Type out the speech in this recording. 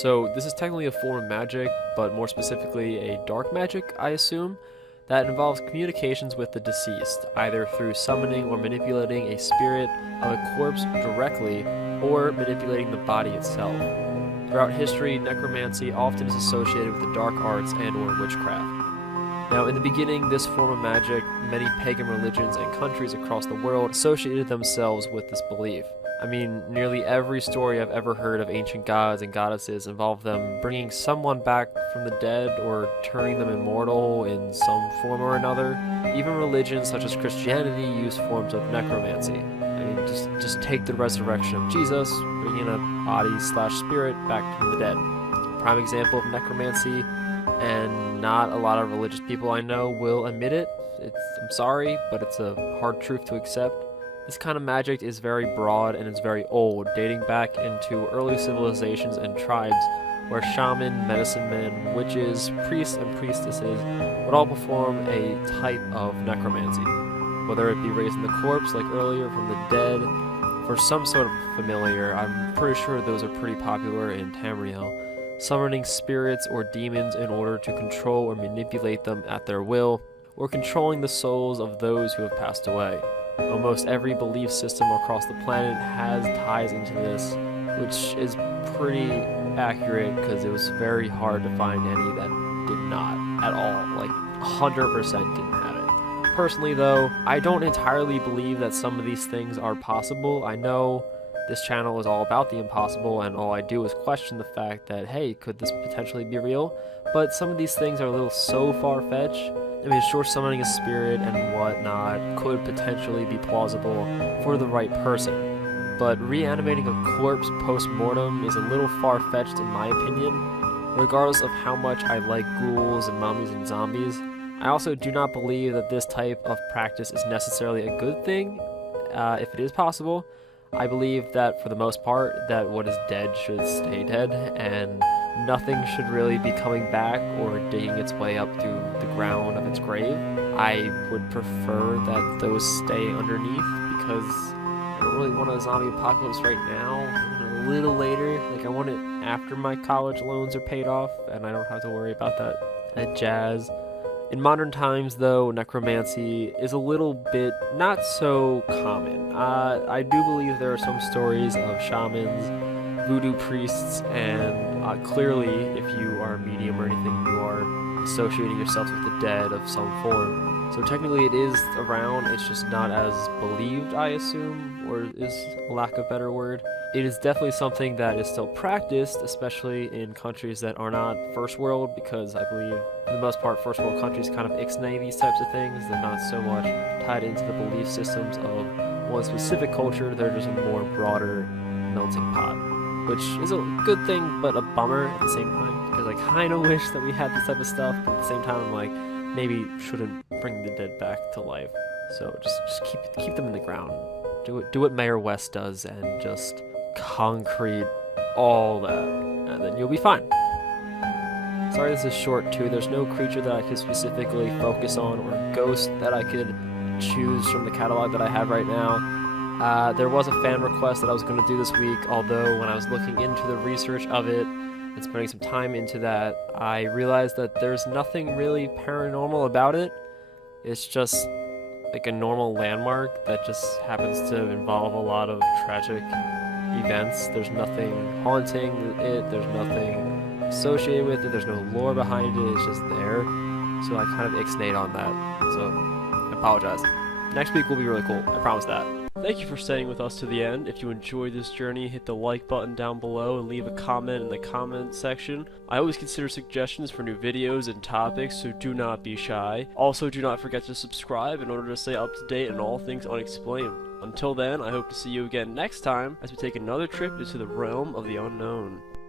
So this is technically a form of magic, but more specifically a dark magic, I assume, that involves communications with the deceased, either through summoning or manipulating a spirit of a corpse directly, or manipulating the body itself. Throughout history, necromancy often is associated with the dark arts and or witchcraft. Now, in the beginning, this form of magic, many pagan religions and countries across the world associated themselves with this belief. I mean, nearly every story I've ever heard of ancient gods and goddesses involve them bringing someone back from the dead or turning them immortal in some form or another. Even religions such as Christianity use forms of necromancy. I mean, just take the resurrection of Jesus, bringing a body/spirit back from the dead. Prime example of necromancy, and not a lot of religious people I know will admit it. I'm sorry, but it's a hard truth to accept. This kind of magic is very broad and it's very old, dating back into early civilizations and tribes where shaman, medicine men, witches, priests, and priestesses would all perform a type of necromancy. Whether it be raising the corpse, like earlier, from the dead, for some sort of familiar, I'm pretty sure those are pretty popular in Tamriel, summoning spirits or demons in order to control or manipulate them at their will, or controlling the souls of those who have passed away. Almost every belief system across the planet has ties into this, which is pretty accurate because it was very hard to find any that did not at all, like 100% didn't have it. Personally though, I don't entirely believe that some of these things are possible. I know this channel is all about the impossible and all I do is question the fact that, hey, could this potentially be real? But some of these things are a little so far-fetched. I mean, sure, summoning a spirit and whatnot could potentially be plausible for the right person, but reanimating a corpse post-mortem is a little far-fetched in my opinion. Regardless of how much I like ghouls and mummies and zombies, I also do not believe that this type of practice is necessarily a good thing, if it is possible. I believe that for the most part, that what is dead should stay dead, and nothing should really be coming back or digging its way up through the ground of its grave. I would prefer that those stay underneath because I don't really want a zombie apocalypse right now. I want it a little later. Like, I want it after my college loans are paid off and I don't have to worry about that jazz. In modern times, though, necromancy is a little bit not so common. I do believe there are some stories of shamans, voodoo priests, and clearly, if you are a medium or anything, you are associating yourself with the dead of some form. So technically it is around, it's just not as believed, I assume, or is a lack of a better word. It is definitely something that is still practiced, especially in countries that are not first world, because I believe, for the most part, first world countries kind of ixnay these types of things. They're not so much tied into the belief systems of one specific culture, they're just a more broader melting pot. Which is a good thing, but a bummer at the same time, because I kind of wish that we had this type of stuff, but at the same time I'm like, maybe shouldn't bring the dead back to life. So just keep them in the ground. Do what Mayor West does and just concrete all that, and then you'll be fine. Sorry this is short too, there's no creature that I could specifically focus on or ghost that I could choose from the catalog that I have right now. There was a fan request that I was going to do this week, although when I was looking into the research of it and spending some time into that, I realized that there's nothing really paranormal about it. It's just like a normal landmark that just happens to involve a lot of tragic events. There's nothing haunting it, there's nothing associated with it, there's no lore behind it, it's just there. So I kind of ixnayed on that, so I apologize. Next week will be really cool, I promise that. Thank you for staying with us to the end. If you enjoyed this journey, hit the like button down below and leave a comment in the comment section. I always consider suggestions for new videos and topics, so do not be shy. Also, do not forget to subscribe in order to stay up to date on all things unexplained. Until then, I hope to see you again next time as we take another trip into the realm of the unknown.